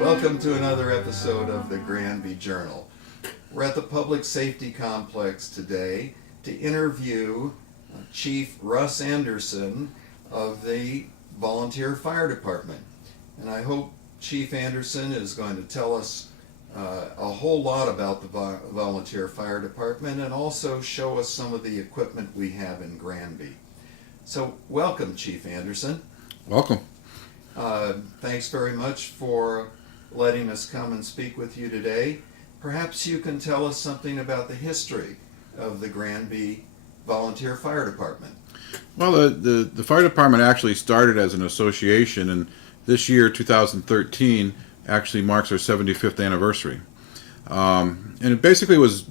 Welcome to another episode of the Granby Journal. We're at the Public Safety Complex today to interview Chief Russ Anderson of the Volunteer Fire Department. And I hope Chief Anderson is going to tell us a whole lot about the Volunteer Fire Department and also show us some of the equipment we have in Granby. So welcome, Chief Anderson. Welcome. Thanks very much for letting us come and speak with you today. Perhaps you can tell us something about the history of the Granby Volunteer Fire Department. Well, the fire department actually started as an association, and this year, 2013, actually marks our 75th anniversary. And it basically was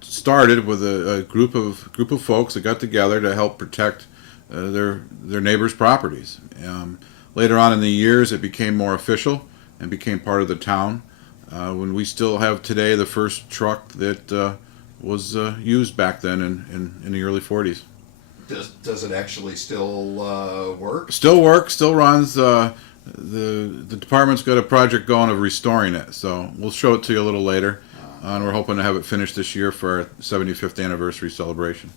started with a group of folks that got together to help protect their neighbors' properties. Later on in the years, it became more official and became part of the town. When we still have today the first truck that was used back then in the early 40s. Does it actually still work? Still works, still runs. The department's got a project going of restoring it, so we'll show it to you a little later. And we're hoping to have it finished this year for our 75th anniversary celebration.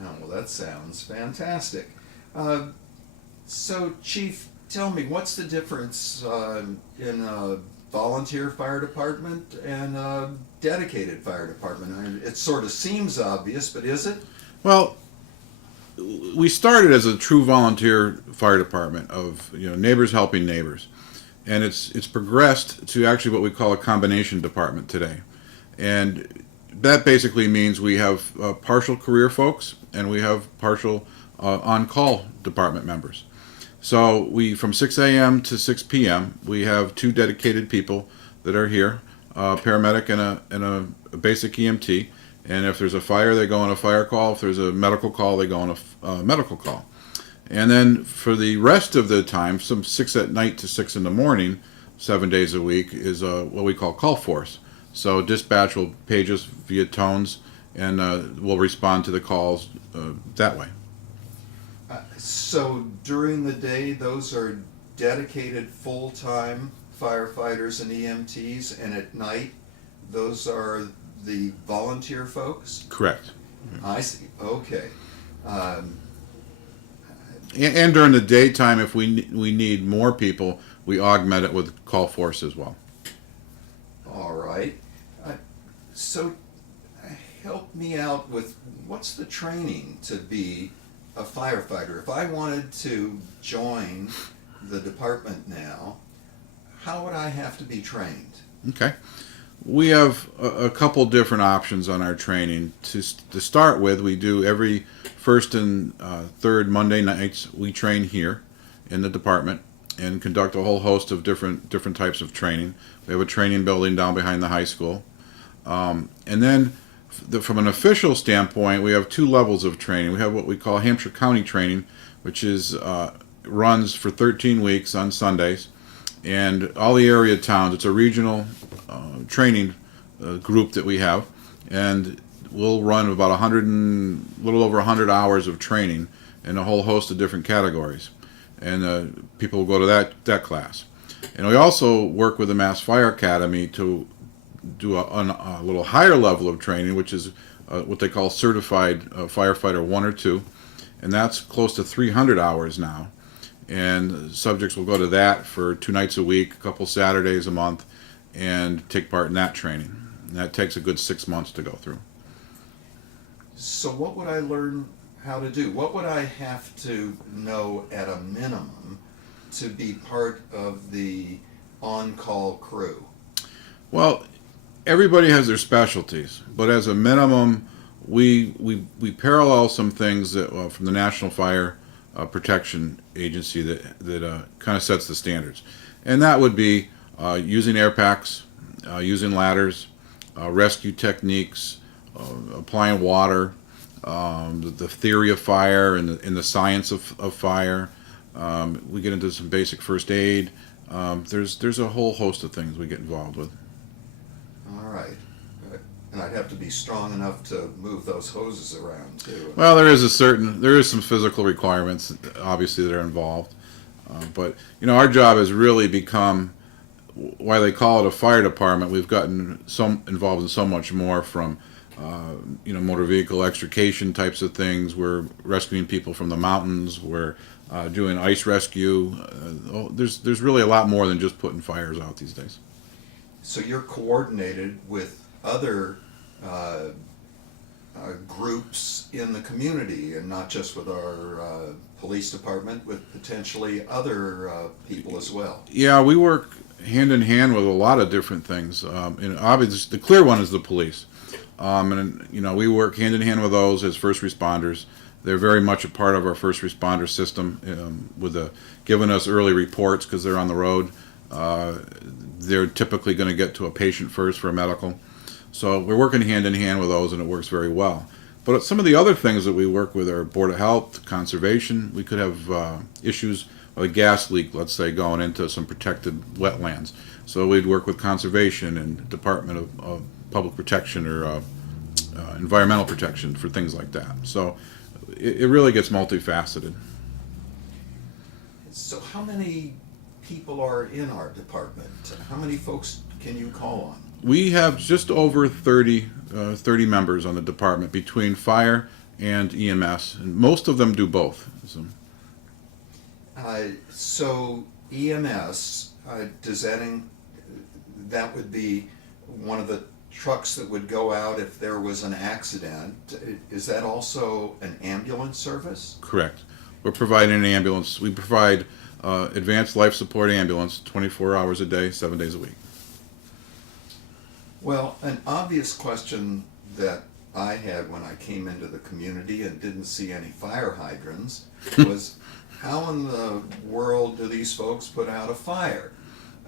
Oh, well, that sounds fantastic. So, Chief, tell me, what's the difference in a volunteer fire department and a dedicated fire department? I mean, it sort of seems obvious, but is it? Well, we started as a true volunteer fire department of neighbors helping neighbors, and it's progressed to actually what we call a combination department today, and that basically means we have partial career folks and we have partial on-call department members. So we, from 6 a.m. to 6 p.m., we have two dedicated people that are here, a paramedic and a basic EMT. And if there's a fire, they go on a fire call. If there's a medical call, they go on a medical call. And then for the rest of the time, from 6 at night to 6 in the morning, 7 days a week, is what we call call force. So dispatch will page us via tones, and we'll respond to the calls that way. So during the day, those are dedicated full-time firefighters and EMTs, and at night, those are the volunteer folks? Correct. I see. Okay. And during the daytime, if we need more people, we augment it with call force as well. All right. So help me out with what's the training to be a firefighter? If I wanted to join the department now, how would I have to be trained? Okay. We have a couple different options on our training. To start with, we do every first and third Monday nights, we train here in the department and conduct a whole host of different types of training. We have a training building down behind the high school. And then from an official standpoint, we have two levels of training. We have what we call Hampshire County training, which is runs for 13 weeks on Sundays. And all the area towns, it's a regional training group that we have, and we'll run about little over 100 hours of training in a whole host of different categories, and people will go to that class. And we also work with the Mass Fire Academy to do a little higher level of training, which is what they call Certified Firefighter 1 or 2, and that's close to 300 hours now. And subjects will go to that for 2 nights a week, a couple Saturdays a month, and take part in that training. And that takes a good 6 months to go through. So what would I learn how to do? What would I have to know at a minimum to be part of the on-call crew? Well, everybody has their specialties, but as a minimum, we parallel some things that from the National Fire Protection Agency that kind of sets the standards, and that would be using air packs, using ladders, rescue techniques, applying water, the theory of fire and the science of fire. We get into some basic first aid. There's a whole host of things we get involved with. All right. And I'd have to be strong enough to move those hoses around too. Well, there is some physical requirements, obviously, that are involved. But our job has really become why they call it a fire department, we've gotten involved in so much more from motor vehicle extrication types of things. We're rescuing people from the mountains. We're doing ice rescue. There's really a lot more than just putting fires out these days. So you're coordinated with other groups in the community, and not just with our police department, with potentially other people as well. Yeah, we work hand in hand with a lot of different things. And obviously, the clear one is the police. And we work hand in hand with those as first responders. They're very much a part of our first responder system, giving us early reports because they're on the road. They're typically going to get to a patient first for a medical. So we're working hand in hand with those, and it works very well. But some of the other things that we work with are Board of Health, conservation. We could have issues with a gas leak, let's say, going into some protected wetlands. So we'd work with conservation and Department of Public Protection or environmental protection for things like that. So it really gets multifaceted. So how many people are in our department? How many folks can you call on? We have just over 30 members on the department between fire and EMS, and most of them do both. So EMS, that would be one of the trucks that would go out if there was an accident. Is that also an ambulance service? Correct. We're providing an ambulance. We provide advanced life support ambulance 24 hours a day, 7 days a week. Well, an obvious question that I had when I came into the community and didn't see any fire hydrants was, how in the world do these folks put out a fire?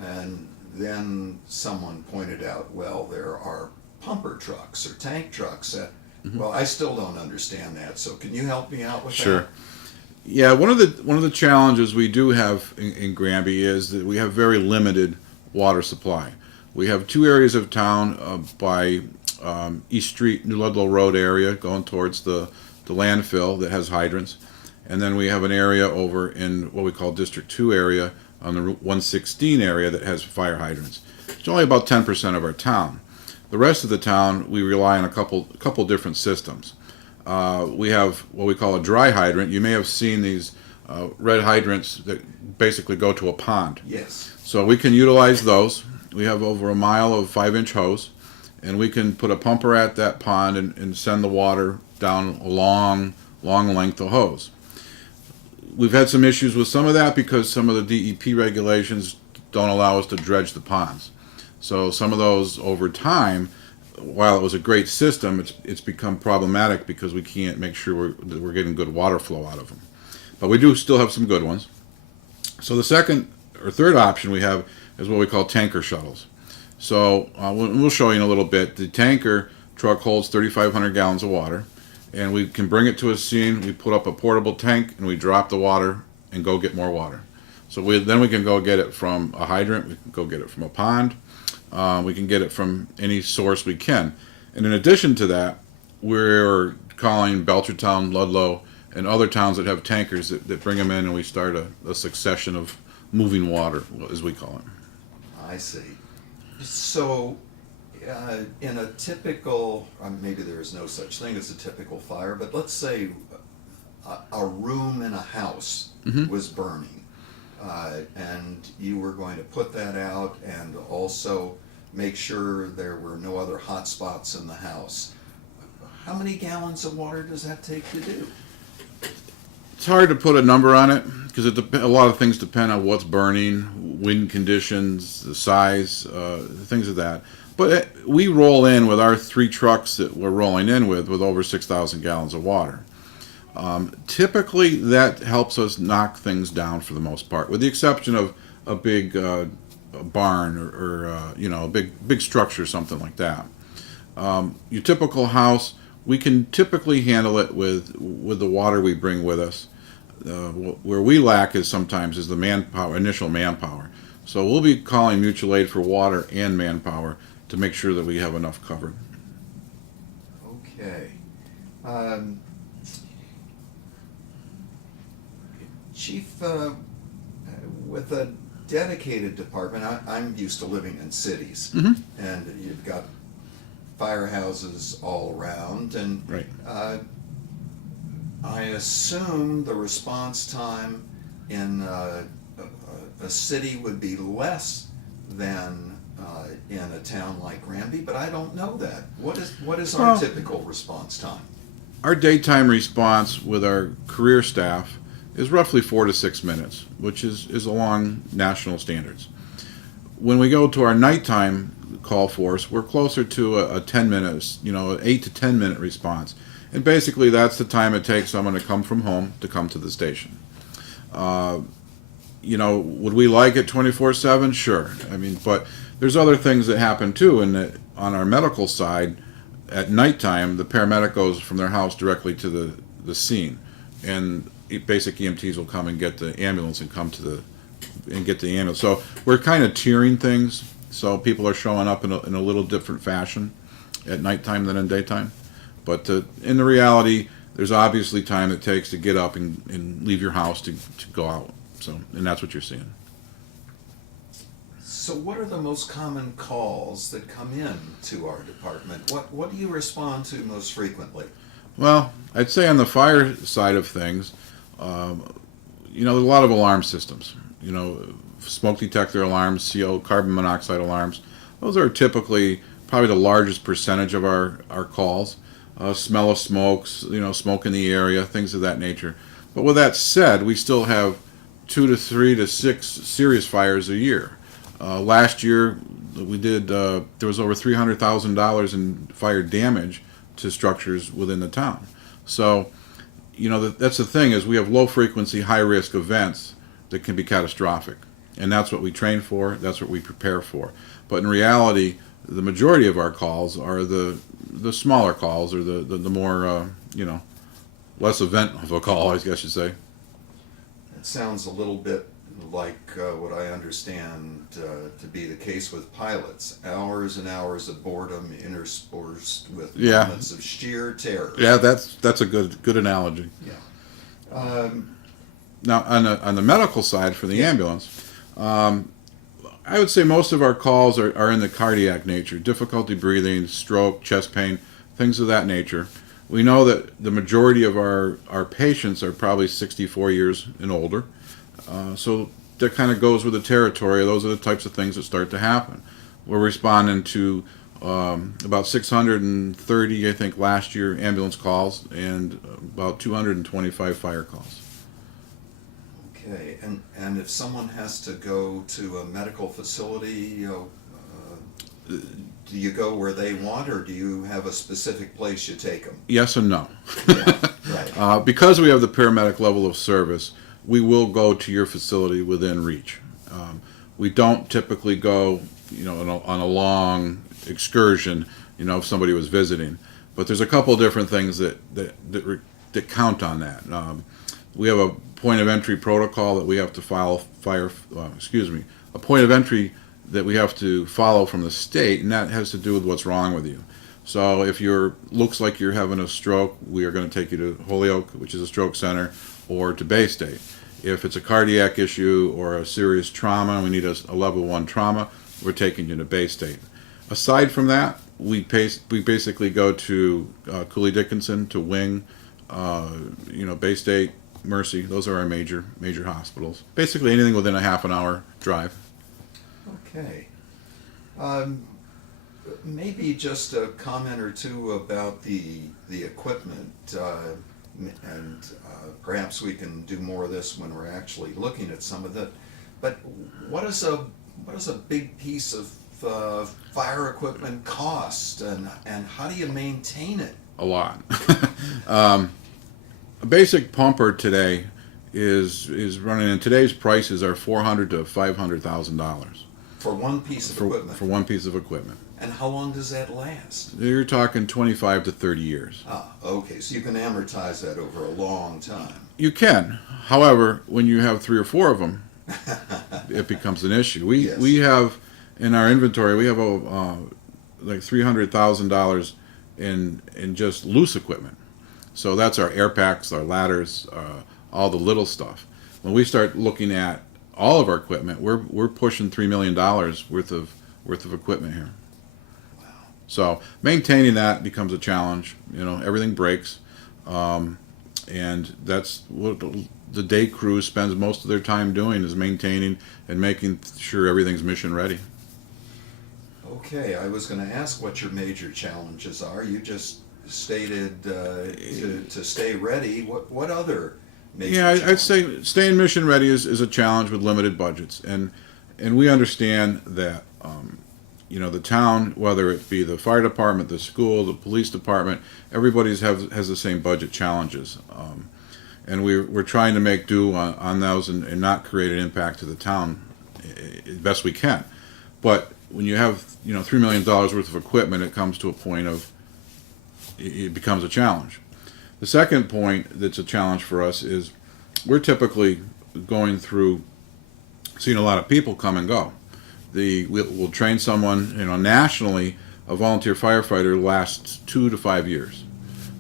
And then someone pointed out, well, there are pumper trucks or tank trucks. Well, I still don't understand that. So can you help me out with that? Sure. Yeah, one of the challenges we do have in Granby is that we have very limited water supply. We have two areas of town by East Street, New Ludlow Road area going towards the landfill that has hydrants. And then we have an area over in what we call District 2 area on the Route 116 area that has fire hydrants. It's only about 10% of our town. The rest of the town, we rely on a couple different systems. We have what we call a dry hydrant. You may have seen these red hydrants that basically go to a pond. Yes. So we can utilize those. We have over a mile of 5-inch hose, and we can put a pumper at that pond and send the water down a long length of hose. We've had some issues with some of that because some of the DEP regulations don't allow us to dredge the ponds. So some of those over time, while it was a great system, it's become problematic because we can't make sure that we're getting good water flow out of them. But we do still have some good ones. So the second or third option we have is what we call tanker shuttles. So we'll show you in a little bit. The tanker truck holds 3,500 gallons of water, and we can bring it to a scene. We put up a portable tank, and we drop the water and go get more water. So then we can go get it from a hydrant. We can go get it from a pond. We can get it from any source we can. And in addition to that, we're calling Belchertown, Ludlow, and other towns that have tankers that bring them in, and we start a succession of moving water, as we call it. I see. So in a typical, maybe there is no such thing as a typical fire, but let's say a room in a house was burning, and you were going to put that out and also make sure there were no other hot spots in the house. How many gallons of water does that take to do? It's hard to put a number on it because a lot of things depend on what's burning, wind conditions, the size, things of that. But we roll in with our 3 trucks that we're rolling in with over 6,000 gallons of water. Typically, that helps us knock things down for the most part, with the exception of a big barn or a big structure, something like that. Your typical house, we can typically handle it with the water we bring with us. Where we lack is sometimes the manpower, initial manpower. So we'll be calling mutual aid for water and manpower to make sure that we have enough covered. Okay. Chief, with a dedicated department. I'm used to living in cities, and you've got firehouses all around, and Right. I assume the response time in a city would be less than in a town like Granby, but I don't know that. What is our Well, typical response time? Our daytime response with our career staff is roughly 4 to 6 minutes, which is along national standards. When we go to our nighttime call force, we're closer to a 10 minutes, an 8 to 10 minute response. And basically that's the time it takes someone to come from home to come to the station. Would we like it 24/7? Sure. But there's other things that happen too, and that on our medical side, at nighttime, the paramedic goes from their house directly to the scene, and basic EMTs will come and get the ambulance and get the ambulance. So we're kind of tiering things, so people are showing up in a little different fashion at nighttime than in daytime. But in the reality, there's obviously time it takes to get up and leave your house to go out. So, and that's what you're seeing. So what are the most common calls that come in to our department? What do you respond to most frequently? Well, I'd say on the fire side of things, there's a lot of alarm systems. Smoke detector alarms, CO, carbon monoxide alarms. Those are typically probably the largest percentage of our calls. Smell of smokes, smoke in the area, things of that nature. But with that said, we still have 2 to 3 to 6 serious fires a year. Last year, we did. There was over $300,000 in fire damage to structures within the town. So, that's the thing is we have low frequency, high risk events that can be catastrophic, and that's what we train for. That's what we prepare for. But in reality, the majority of our calls are the smaller calls, or the more less event of a call, I guess you'd say. It sounds a little bit like what I understand to be the case with pilots. Hours and hours of boredom interspersed with moments of sheer terror. Yeah, that's a good analogy. Yeah. Now, on the medical side for the ambulance, I would say most of our calls are in the cardiac nature, difficulty breathing, stroke, chest pain, things of that nature. We know that the majority of our patients are probably 64 years and older. So that kind of goes with the territory. Those are the types of things that start to happen. We're responding to about 630, I think, last year ambulance calls, and about 225 fire calls. Okay, and if someone has to go to a medical facility, do you go where they want, or do you have a specific place you take them? Yes and no. Yeah, right. Because we have the paramedic level of service, we will go to your facility within reach. We don't typically go, on a long excursion, if somebody was visiting. But there's a couple of different things that count on that. We have a point of entry protocol that we have to a point of entry that we have to follow from the state, and that has to do with what's wrong with you. So if looks like you're having a stroke, we are going to take you to Holyoke, which is a stroke center, or to Bay State. If it's a cardiac issue or a serious trauma, we need a level 1 trauma, we're taking you to Bay State. Aside from that, we basically go to Cooley Dickinson, to Wing, Bay State, Mercy. Those are our major hospitals. Basically anything within a half an hour drive. Okay. Maybe just a comment or two about the equipment, and perhaps we can do more of this when we're actually looking at some of it. But what is a big piece of fire equipment cost, and how do you maintain it? A lot. A basic pumper today is running, and today's prices are $400,000 to $500,000 For one piece of equipment? For one piece of equipment. And how long does that last? You're talking 25 to 30 years. Ah, okay, so you can amortize that over a long time. You can. However, when you have 3 or 4 of them, it becomes an issue. Yes. We have, in our inventory, we have like $300,000 in just loose equipment. So that's our air packs, our ladders, all the little stuff. When we start looking at all of our equipment, we're pushing $3 million worth of equipment here. So maintaining that becomes a challenge. Everything breaks, and that's what the day crew spends most of their time doing, is maintaining and making sure everything's mission ready. Okay, I was going to ask what your major challenges are. You just stated to stay ready. What other major challenges? I'd say staying mission ready is a challenge with limited budgets, and we understand that the town, whether it be the fire department, the school, the police department, everybody has the same budget challenges, and we're trying to make do on those and not create an impact to the town as best we can. But when you have $3 million worth of equipment, it comes to a point of it becomes a challenge. The second point that's a challenge for us is we're typically going through seeing a lot of people come and go. We'll train someone, nationally, a volunteer firefighter lasts 2 to 5 years,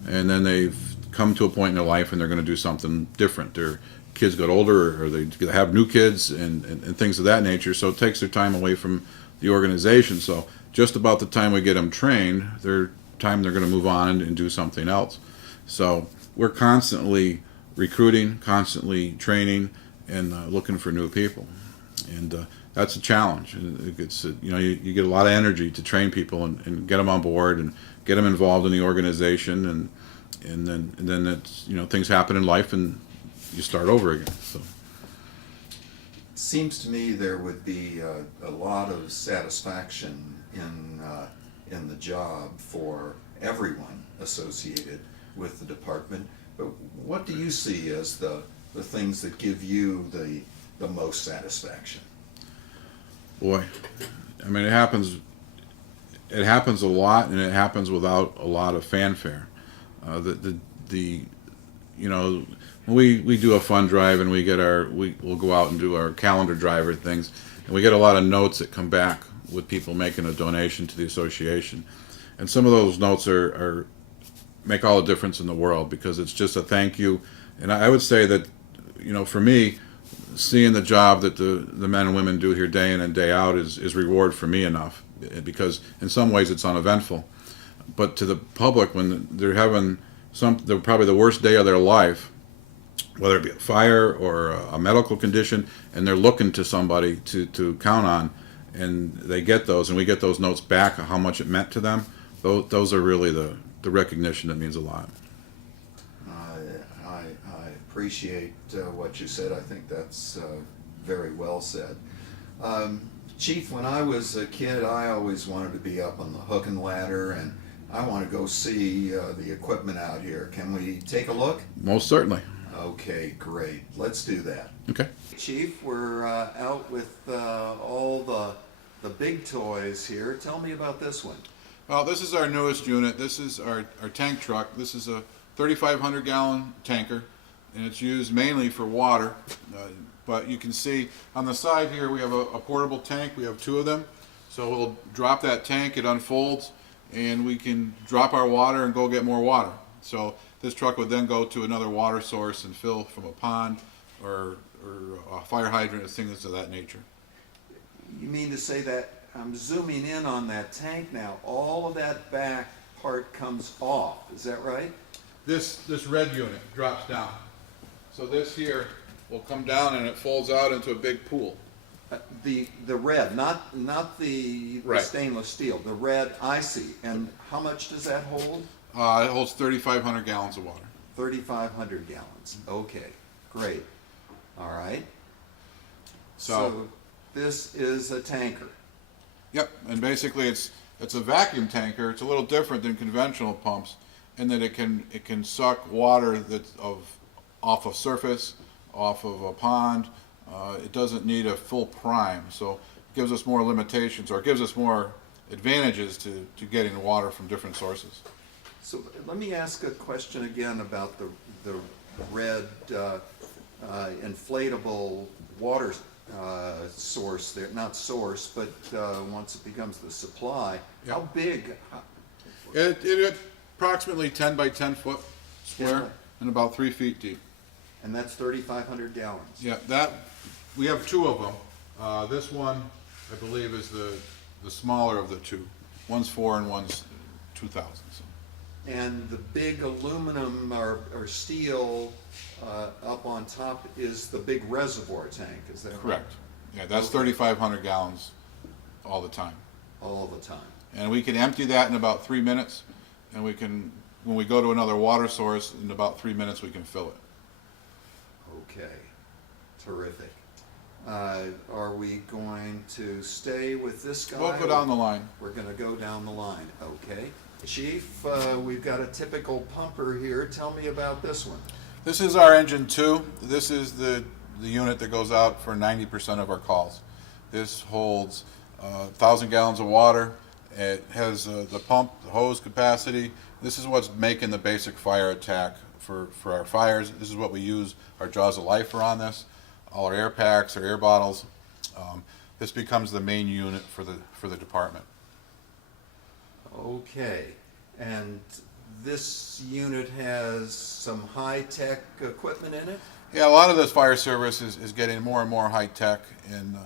and then they've come to a point in their life and they're going to do something different. Their kids got older, or they have new kids and things of that nature. So it takes their time away from the organization. So just about the time we get them trained, they're going to move on and do something else. So we're constantly recruiting, constantly training, and looking for new people, and that's a challenge. It's you get a lot of energy to train people and get them on board and get them involved in the organization, and then it's things happen in life and you start over again. So Seems to me there would be a lot of satisfaction in the job for everyone associated with the department. But what do you see as the things that give you the most satisfaction? boy, I mean, it happens a lot, and it happens without a lot of fanfare. We do a fund drive, and we'll go out and do our calendar drive or things, and we get a lot of notes that come back with people making a donation to the association, and some of those notes are make all the difference in the world, because it's just a thank you. And I would say that, for me, seeing the job that the men and women do here day in and day out is reward for me enough, because in some ways it's uneventful, but to the public, when they're having they're probably the worst day of their life, whether it be a fire or a medical condition, and they're looking to somebody to count on, and they get those, and we get those notes back of how much it meant to them. Those are really the recognition that means a lot. I appreciate what you said. I think that's very well said. Chief, when I was a kid, I always wanted to be up on the hook and ladder, and I want to go see the equipment out here. Can we take a look? Most certainly. Okay, great. Let's do that. Okay. Chief, we're out with all the big toys here. Tell me about this one. Well, this is our newest unit. This is our tank truck. This is a 3,500 gallon tanker, and it's used mainly for water. But you can see on the side here we have a portable tank. We have 2 of them. So we'll drop that tank, it unfolds, and we can drop our water and go get more water. So this truck would then go to another water source and fill from a pond or a fire hydrant or things of that nature. You mean to say that, I'm zooming in on that tank now, all of that back part comes off, is that right? This red unit drops down. So this here will come down and it folds out into a big pool. The red, not the Right. stainless steel, the red I see. And how much does that hold? It holds 3,500 gallons of water. 3,500 gallons. Okay, great. All right. So this is a tanker. Yep, and basically it's a vacuum tanker. It's a little different than conventional pumps in that it can suck water that's off a surface, off of a pond. It doesn't need a full prime, so it gives us more limitations, or it gives us more advantages to getting water from different sources. So let me ask a question again about the red inflatable water source there, not source, but once it becomes the supply. Yeah. How big? It approximately 10 by 10 foot square 10 and about 3 feet deep. And that's 3,500 gallons. Yeah, that We have two of them. This one, I believe, is the smaller of the two. One's 4 and one's 2,000. So. And the big aluminum or steel up on top is the big reservoir tank, is that right? Correct. Yeah, that's 3,500 gallons all the time. All the time. And we can empty that in about 3 minutes, and we can, when we go to another water source, in about 3 minutes we can fill it. Okay, terrific. Are we going to stay with this guy? We'll go down the line. We're going to go down the line, okay. Chief, we've got a typical pumper here. Tell me about this one. This is our engine 2. This is the unit that goes out for 90% of our calls. This holds 1,000 gallons of water. It has the pump, the hose capacity. This is what's making the basic fire attack for our fires. This is what we use our jaws of life for on this. All our air packs, our air bottles. This becomes the main unit for the department. Okay, and this unit has some high-tech equipment in it? Yeah, a lot of this fire service is getting more and more high-tech, and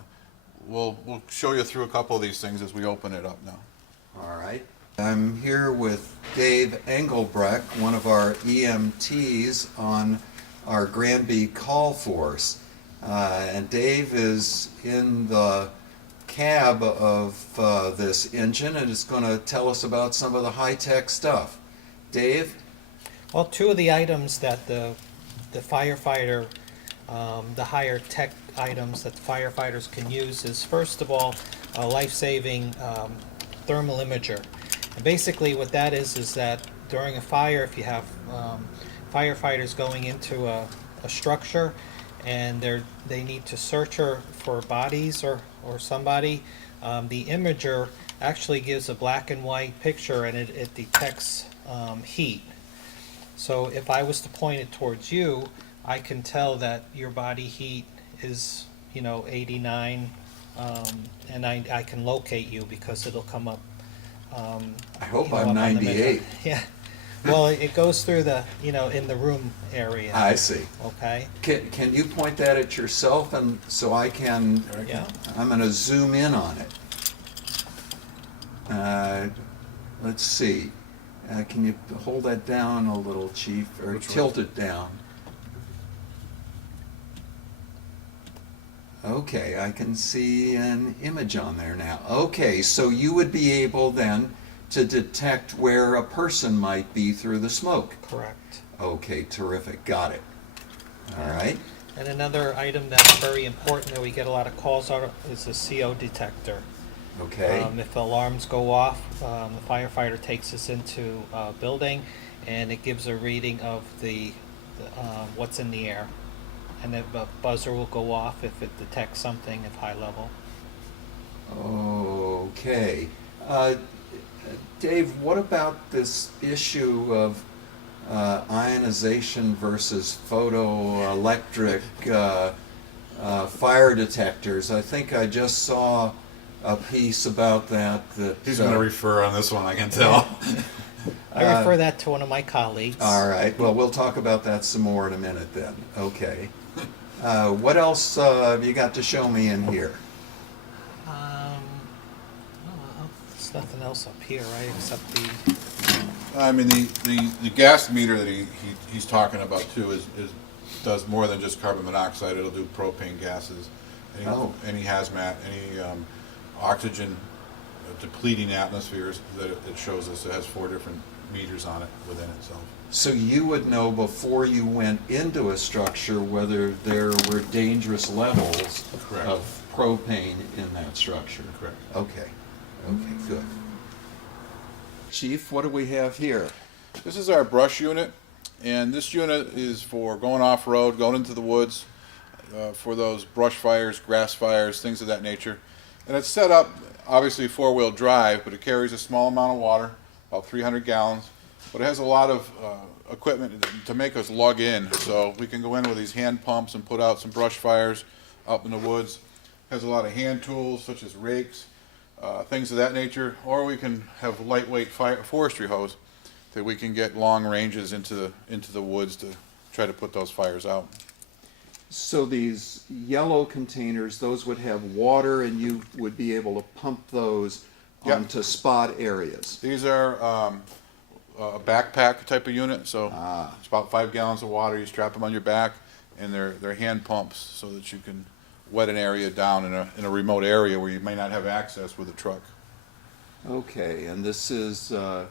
we'll show you through a couple of these things as we open it up now. All right. I'm here with Dave Engelbrecht, one of our EMTs on our Granby call force. And Dave is in the cab of this engine and is going to tell us about some of the high-tech stuff. Dave? Well, two of the items that the firefighter, the higher tech items that the firefighters can use is, first of all, a life-saving thermal imager. And basically what that is that during a fire, if you have firefighters going into a structure and they need to search for bodies or somebody, the imager actually gives a black and white picture, and it detects heat. So if I was to point it towards you, I can tell that your body heat is 89, and I can locate you because it'll come up. I hope up I'm on the 98. Yeah. Well, it goes through the, in the room area. I see. Okay. Can you point that at yourself, and so I can? Yeah. I'm going to zoom in on it. Let's see. Can you hold that down a little, Chief, or Which one? tilt it down? Okay, I can see an image on there now. Okay, so you would be able then to detect where a person might be through the smoke. Correct. Okay, terrific. Got it. All right. And another item that's very important that we get a lot of calls on is a CO detector. Okay. If alarms go off, the firefighter takes us into a building, and it gives a reading of the what's in the air, and a buzzer will go off if it detects something of high level. Okay. Dave, what about this issue of ionization versus photoelectric fire detectors? I think I just saw a piece about that. He's going to refer on this one, I can tell. I refer that to one of my colleagues. All right. Well, we'll talk about that some more in a minute then. Okay. What else have you got to show me in here? There's nothing else up here, right, except the... I mean, the gas meter that he's talking about too does more than just carbon monoxide. It'll do propane gases, any hazmat, any oxygen depleting atmospheres that it shows us. It has 4 different meters on it within itself. So you would know before you went into a structure whether there were dangerous levels Correct. of propane in that structure. Correct. Okay. Okay, good. Chief, what do we have here? This is our brush unit, and this unit is for going off-road, going into the woods, for those brush fires, grass fires, things of that nature. And it's set up, obviously 4-wheel drive, but it carries a small amount of water, about 300 gallons. But it has a lot of equipment to make us lug in, so we can go in with these hand pumps and put out some brush fires up in the woods. It has a lot of hand tools such as rakes, things of that nature, or we can have lightweight forestry hose that we can get long ranges into the woods to try to put those fires out. So these yellow containers, those would have water and you would be able to pump those Yep. onto spot areas. These are a backpack type of unit, so it's about 5 gallons of water. You strap them on your back, and they're hand pumps so that you can wet an area down in a remote area where you may not have access with a truck. Okay, and this is a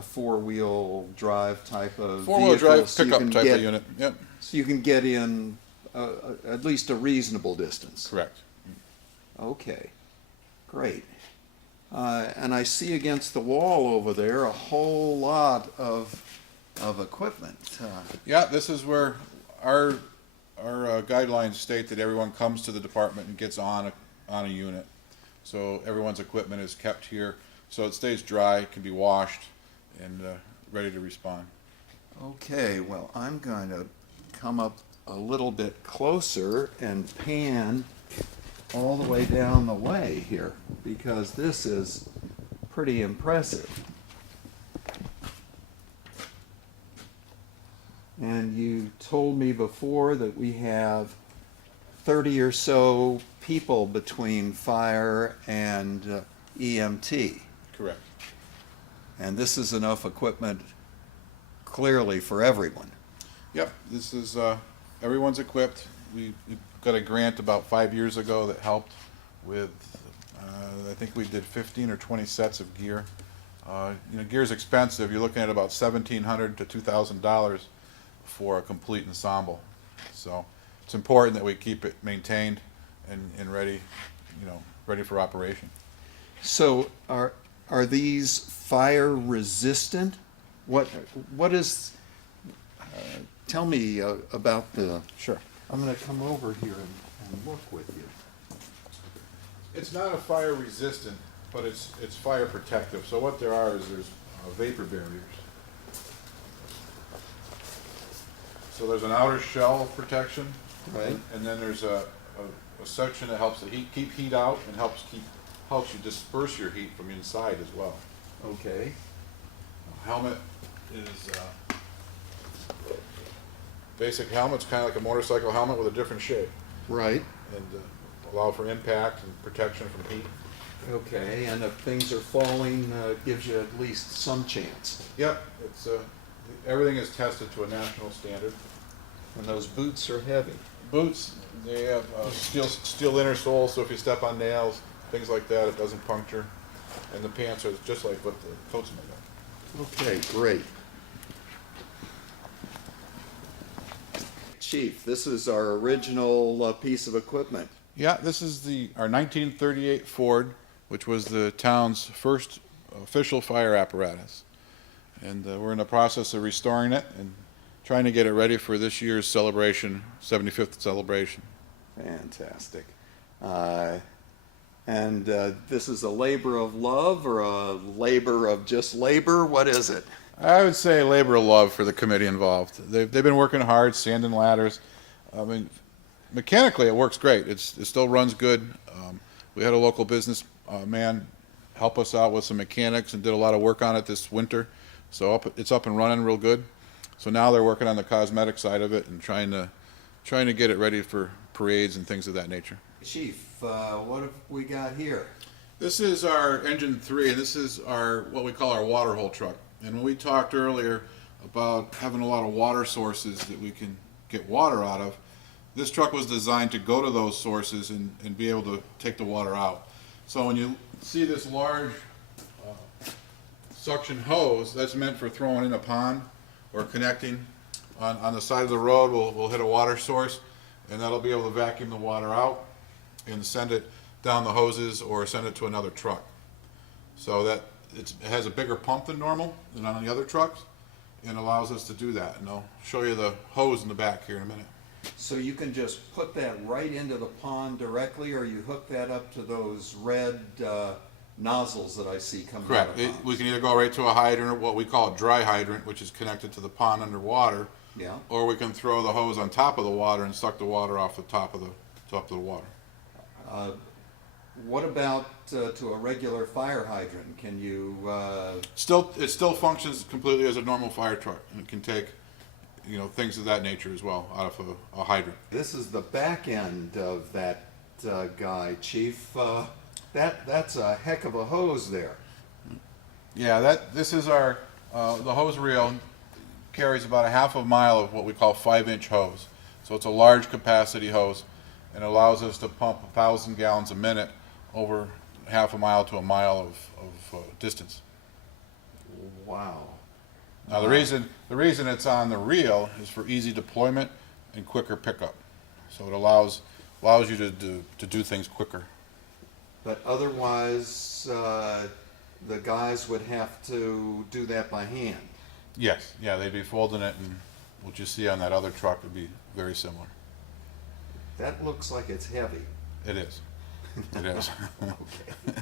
four-wheel drive type of Four-wheel vehicle, drive so you pickup can type get- of unit. Yep, So you can get in at least a reasonable distance. correct. Okay, great. And I see against the wall over there a whole lot of equipment. Yeah, this is where our guidelines state that everyone comes to the department and gets on a unit. So everyone's equipment is kept here, so it stays dry, can be washed, and ready to respond. Okay, well, I'm going to come up a little bit closer and pan all the way down the way here, because this is pretty impressive. And you told me before that we have 30 or so people between fire and EMT. Correct. And this is enough equipment clearly for everyone. Yep, this is, everyone's equipped. We got a grant about 5 years ago that helped with, I think we did 15 or 20 sets of gear. Gear's expensive. You're looking at about $1,700 to $2,000 for a complete ensemble. So it's important that we keep it maintained and ready, ready for operation. So are these fire resistant? What is? Tell me about the. Sure. I'm going to come over here and look with you. It's not a fire resistant, but it's fire protective. So what there are is there's vapor barriers. So there's an outer shell of protection, Right. and then there's a section that helps the keep heat out and helps you disperse your heat from inside as well. Okay. Helmet is basic helmet's kind of like a motorcycle helmet with a different shape, Right. and allow for impact and protection from heat. Okay. And if things are falling, gives you at least some chance. Yep, it's everything is tested to a national standard. And those boots are heavy. Boots, they have steel inner sole, so if you step on nails, things like that, it doesn't puncture. And the pants are just like what the coat's made of. Okay. Great. Chief, this is our original piece of equipment. Yeah, this is our 1938 Ford, which was the town's first official fire apparatus. And we're in the process of restoring it and trying to get it ready for this year's celebration, 75th celebration. Fantastic. And this is a labor of love or a labor of just labor? What is it? I would say labor of love for the committee involved. They've been working hard, sanding ladders. I mean, mechanically it works great. It still runs good. We had a local business man help us out with some mechanics and did a lot of work on it this winter. So it's up and running real good. So now they're working on the cosmetic side of it and trying to get it ready for parades and things of that nature. Chief, what have we got here? This is our engine 3, and this is what we call our water hole truck. And when we talked earlier about having a lot of water sources that we can get water out of, this truck was designed to go to those sources and be able to take the water out. So when you see this large suction hose, that's meant for throwing in a pond or connecting. On the side of the road, we'll hit a water source, and that'll be able to vacuum the water out and send it down the hoses or send it to another truck. So that it has a bigger pump than normal than on the other trucks, and allows us to do that. And I'll show you the hose in the back here in a minute. So you can just put that right into the pond directly, or you hook that up to those red nozzles that I see coming out Correct. of ponds? We can either go right to a hydrant, or what we call a dry hydrant, which is connected to the pond underwater, Yeah. or we can throw the hose on top of the water and suck the water off the top of the water. What about to a regular fire hydrant? Can you? It still functions completely as a normal fire truck, and it can take things of that nature as well out of a hydrant. This is the back end of that guy, Chief. That's a heck of a hose there. Yeah, this is our the hose reel carries about a half a mile of what we call 5-inch hose. So it's a large capacity hose and allows us to pump 1,000 gallons a minute over half a mile to a mile of distance. Wow. Now the reason it's on the reel is for easy deployment and quicker pickup. So it allows you to do things quicker. But otherwise, the guys would have to do that by hand. Yes, yeah, they'd be folding it, and what you see on that other truck would be very similar. That looks like it's heavy. It is. It is. Okay.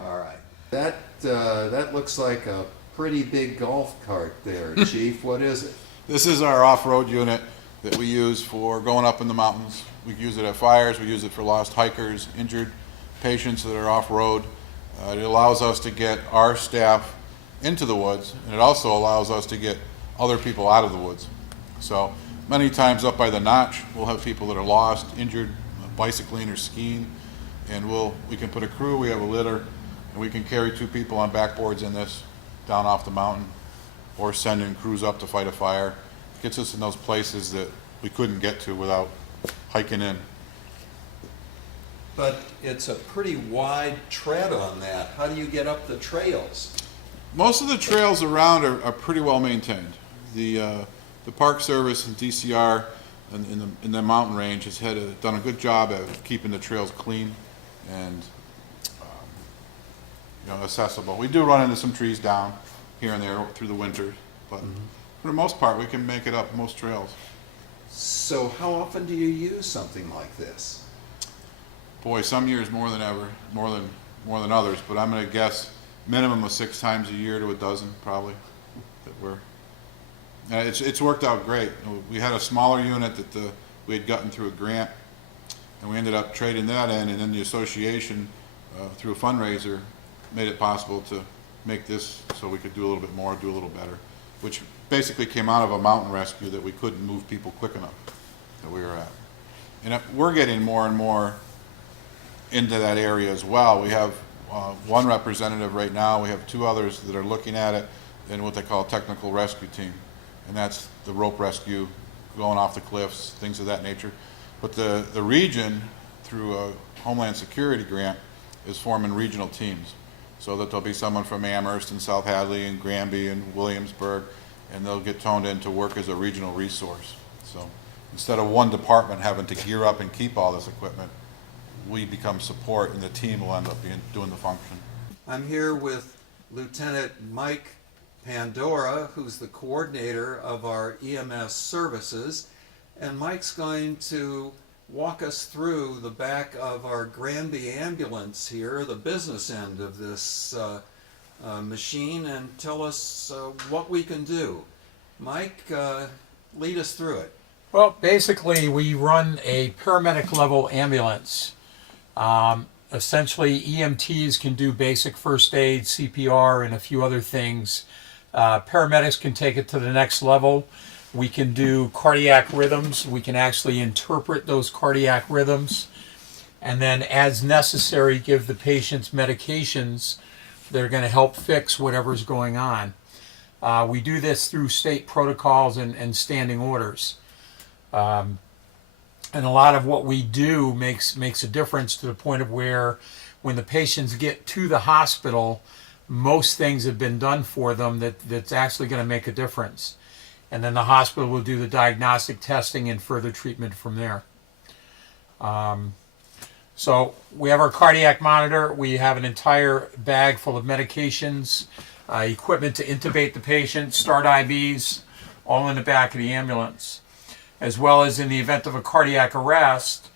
All right. That looks like a pretty big golf cart there, Chief. What is it? This is our off-road unit that we use for going up in the mountains. We use it at fires. We use it for lost hikers, injured patients that are off-road. It allows us to get our staff into the woods, and it also allows us to get other people out of the woods. So many times up by the notch, we'll have people that are lost, injured, bicycling or skiing, and we can put a crew, we have a litter, and we can carry 2 people on backboards in this down off the mountain, or send in crews up to fight a fire. Gets us in those places that we couldn't get to without hiking in. But it's a pretty wide tread on that. How do you get up the trails? Most of the trails around are pretty well maintained. The Park Service and DCR in the mountain range has done a good job at keeping the trails clean and accessible. We do run into some trees down here and there through the winter, but for the most part, we can make it up most trails. So how often do you use something like this? Boy, some years more than ever, more than others, but I'm going to guess minimum of 6 times a year to a dozen, probably. It's worked out great. We had a smaller unit that we had gotten through a grant, and we ended up trading that in, and then the association, through a fundraiser, made it possible to make this so we could do a little bit more, do a little better, which basically came out of a mountain rescue that we couldn't move people quick enough that we were at. And we're getting more and more into that area as well. We have one representative right now. We have 2 others that are looking at it in what they call a technical rescue team, and that's the rope rescue, going off the cliffs, things of that nature. But the region, through a Homeland Security grant, is forming regional teams, so that there'll be someone from Amherst and South Hadley and Granby and Williamsburg, and they'll get toned in to work as a regional resource. So instead of one department having to gear up and keep all this equipment, we become support, and the team will end up doing the function. I'm here with Lieutenant Mike Pandora, who's the coordinator of our EMS services, and Mike's going to walk us through the back of our Granby ambulance here, the business end of this machine, and tell us what we can do. Mike, lead us through it. Well, basically, we run a paramedic level ambulance. Essentially, EMTs can do basic first aid, CPR, and a few other things. Paramedics can take it to the next level. We can do cardiac rhythms. We can actually interpret those cardiac rhythms, and then, as necessary, give the patients medications that are going to help fix whatever's going on. We do this through state protocols and standing orders. And a lot of what we do makes a difference, to the point of where, when the patients get to the hospital, most things have been done for them that's actually going to make a difference. And then the hospital will do the diagnostic testing and further treatment from there. So we have our cardiac monitor. We have an entire bag full of medications, equipment to intubate the patient, start IVs, all in the back of the ambulance. As well as, in the event of a cardiac arrest,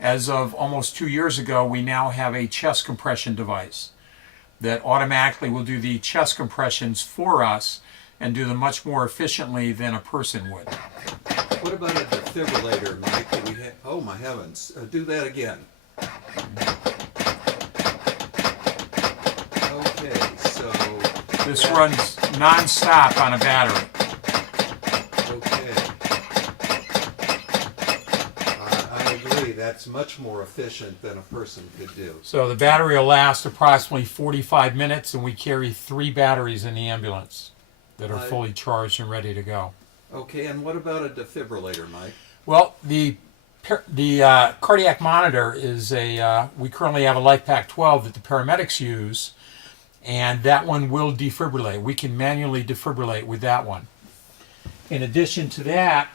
as of almost 2 years ago, we now have a chest compression device that automatically will do the chest compressions for us and do them much more efficiently than a person would. What about a defibrillator, Mike? Oh my heavens, do that again. Okay, so... This runs non-stop on a battery. Okay. that's much more efficient than a person could do. So the battery will last approximately 45 minutes, and we carry 3 batteries in the ambulance that are fully charged and ready to go. Okay, and what about a defibrillator, Mike? Well, the cardiac monitor is we currently have a LifePak 12 that the paramedics use, and that one will defibrillate. We can manually defibrillate with that one. In addition to that,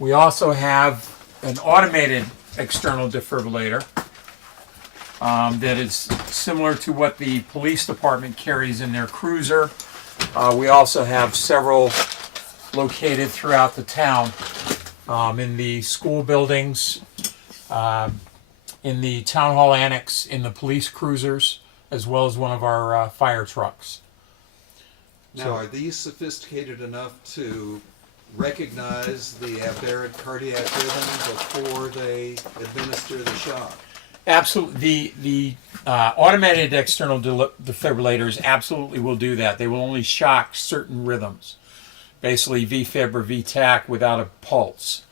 we also have an automated external defibrillator that is similar to what the police department carries in their cruiser. We also have several located throughout the town, in the school buildings, in the town hall annex, in the police cruisers, as well as one of our fire trucks. Now, are these sophisticated enough to recognize the aberrant cardiac rhythm before they administer the shock? Absolutely. The automated external defibrillators absolutely will do that. They will only shock certain rhythms, basically VFib or VTAC without a pulse.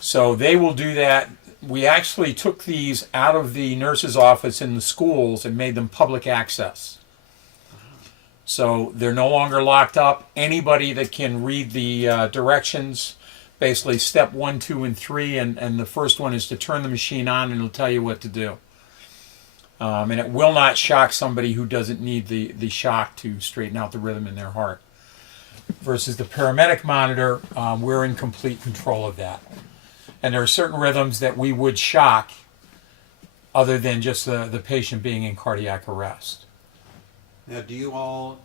So they will do that. We actually took these out of the nurse's office in the schools and made them public access. So they're no longer locked up. Anybody that can read the directions, basically step 1, 2, and 3, and the first one is to turn the machine on, and it'll tell you what to do. And it will not shock somebody who doesn't need the shock to straighten out the rhythm in their heart. Versus the paramedic monitor, we're in complete control of that. And there are certain rhythms that we would shock other than just the patient being in cardiac arrest. Now, do you all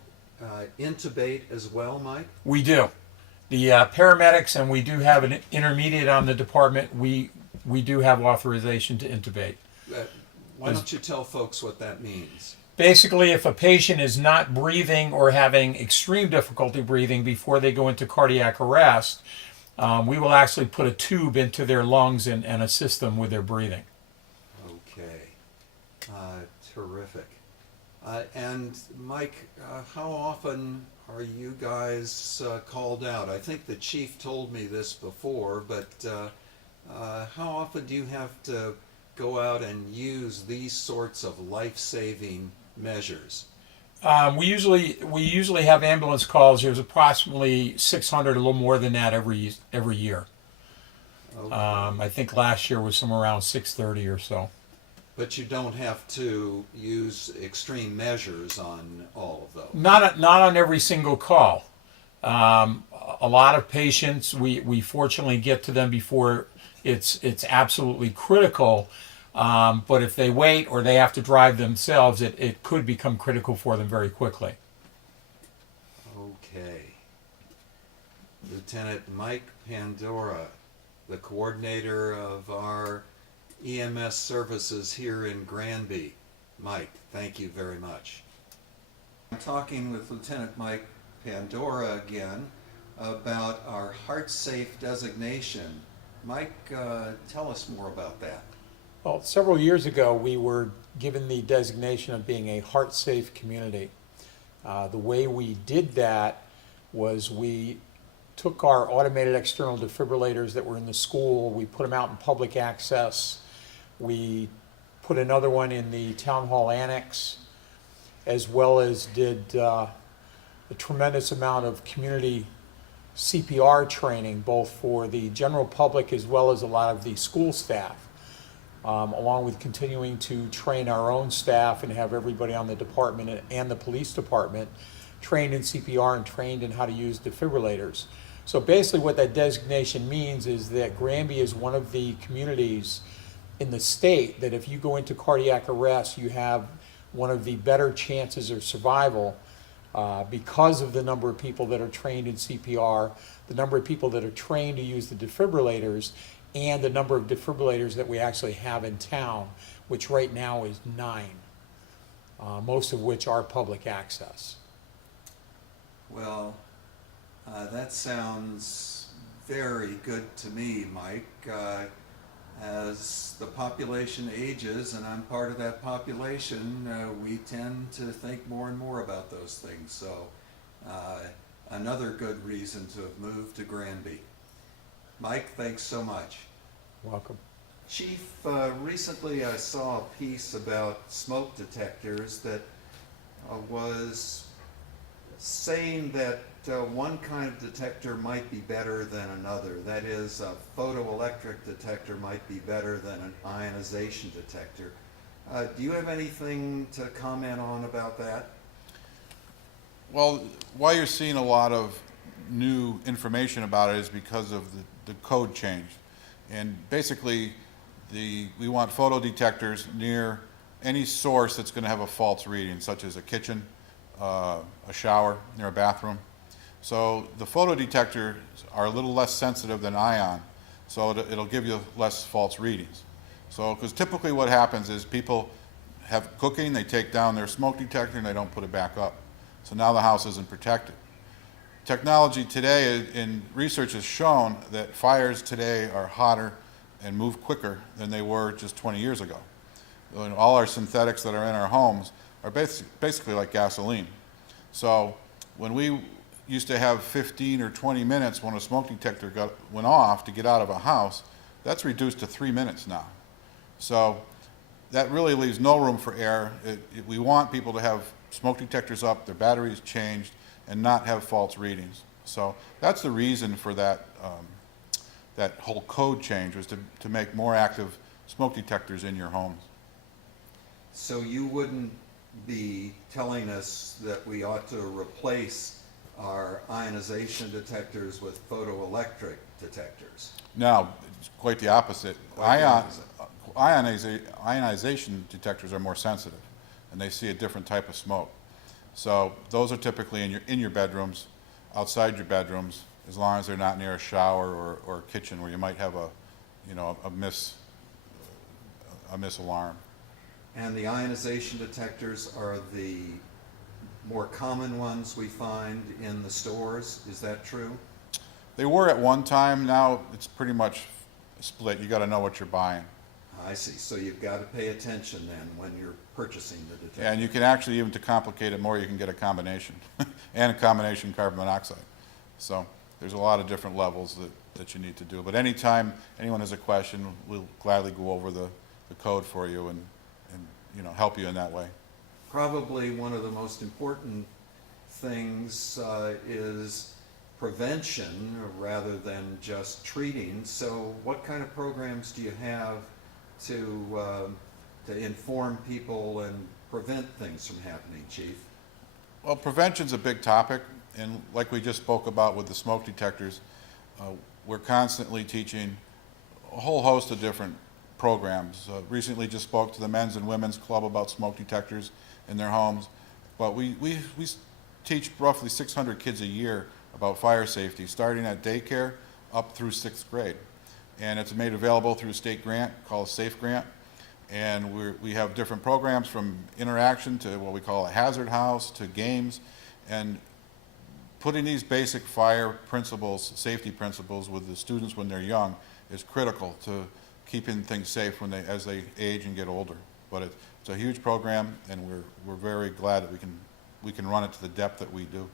intubate as well, Mike? We do. The paramedics, and we do have an intermediate on the department, we do have authorization to intubate. Why don't you tell folks what that means? Basically, if a patient is not breathing or having extreme difficulty breathing before they go into cardiac arrest, we will actually put a tube into their lungs and assist them with their breathing. Okay. Terrific. And Mike, how often are you guys called out? I think the chief told me this before, but how often do you have to go out and use these sorts of life-saving measures? We usually have ambulance calls. There's approximately 600, a little more than that every year. Okay. I think last year was somewhere around 630 or so. But you don't have to use extreme measures on all of those. Not on every single call. A lot of patients, we fortunately get to them before it's absolutely critical. But if they wait or they have to drive themselves, it could become critical for them very quickly. Okay. Lieutenant Mike Pandora, the coordinator of our EMS services here in Granby. Mike, thank you very much. I'm talking with Lieutenant Mike Pandora again about our Heart Safe designation. Mike, tell us more about that. Well, several years ago, we were given the designation of being a heart-safe community. The way we did that was we took our automated external defibrillators that were in the school, we put them out in public access, we put another one in the town hall annex, as well as did a tremendous amount of community CPR training, both for the general public as well as a lot of the school staff. Along with continuing to train our own staff and have everybody on the department and the police department trained in CPR and trained in how to use defibrillators. So basically what that designation means is that Granby is one of the communities in the state that if you go into cardiac arrest, you have one of the better chances of survival because of the number of people that are trained in CPR, the number of people that are trained to use the defibrillators, and the number of defibrillators that we actually have in town, which right now is 9, most of which are public access. Well, that sounds very good to me, Mike. As the population ages, and I'm part of that population, we tend to think more and more about those things. So another good reason to have moved to Granby. Mike, thanks so much. Welcome. Chief, recently I saw a piece about smoke detectors that was saying that one kind of detector might be better than another. That is, a photoelectric detector might be better than an ionization detector. Do you have anything to comment on about that? Well, why you're seeing a lot of new information about it is because of the code change. And basically, we want photo detectors near any source that's going to have a false reading, such as a kitchen, a shower, near a bathroom. So the photo detectors are a little less sensitive than ion, so it'll give you less false readings. So, because typically what happens is people have cooking, they take down their smoke detector and they don't put it back up. So now the house isn't protected. Technology today in research has shown that fires today are hotter and move quicker than they were just 20 years ago. And all our synthetics that are in our homes are basically like gasoline. So when we used to have 15 or 20 minutes when a smoke detector went off to get out of a house, that's reduced to 3 minutes now. So that really leaves no room for error. We want people to have smoke detectors up, their batteries changed, and not have false readings. So that's the reason for that, that whole code change, was to make more active smoke detectors in your homes. So you wouldn't be telling us that we ought to replace our ionization detectors with photoelectric detectors? No, it's quite the opposite. Quite the opposite. Ionization detectors are more sensitive, and they see a different type of smoke. So those are typically in your bedrooms, outside your bedrooms, as long as they're not near a shower or a kitchen where you might have a miss alarm. And the ionization detectors are the more common ones we find in the stores, is that true? They were at one time. Now it's pretty much split. You got to know what you're buying. I see, so you've got to pay attention then when you're purchasing the detector. And you can actually, even to complicate it more, you can get a combination and a combination carbon monoxide. So there's a lot of different levels that you need to do. But anytime anyone has a question, we'll gladly go over the code for you and help you in that way. Probably one of the most important things is prevention rather than just treating. So what kind of programs do you have to inform people and prevent things from happening, Chief? Well, prevention's a big topic, and like we just spoke about with the smoke detectors, we're constantly teaching a whole host of different programs. Recently just spoke to the Men's and Women's Club about smoke detectors in their homes, but we teach roughly 600 kids a year about fire safety, starting at daycare up through 6th grade. And it's made available through a state grant called SAFE Grant. And we have different programs, from interaction to what we call a hazard house to games. And putting these basic fire principles, safety principles with the students when they're young is critical to keeping things safe as they age and get older. But it's a huge program, and we're very glad that we can run it to the depth that we do.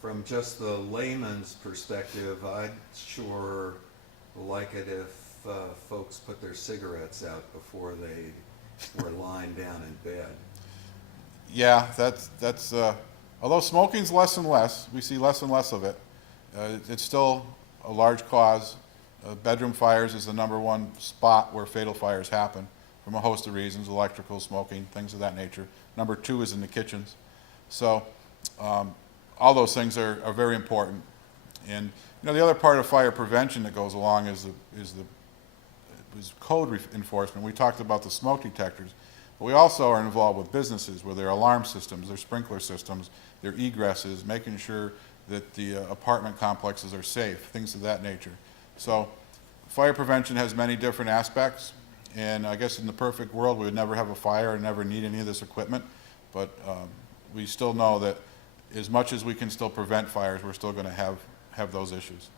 From just the layman's perspective, I'd sure like it if folks put their cigarettes out before they were lying down in bed. Yeah, that's although smoking's less and less, we see less and less of it. It's still a large cause. Bedroom fires is the #1 spot where fatal fires happen, from a host of reasons: electrical, smoking, things of that nature. #2 is in the kitchens. So all those things are very important. And the other part of fire prevention that goes along is code enforcement. We talked about the smoke detectors, but we also are involved with businesses where their alarm systems, their sprinkler systems, their egresses, making sure that the apartment complexes are safe, things of that nature. So fire prevention has many different aspects, and I guess in the perfect world we would never have a fire and never need any of this equipment, but we still know that as much as we can still prevent fires, we're still going to have those issues.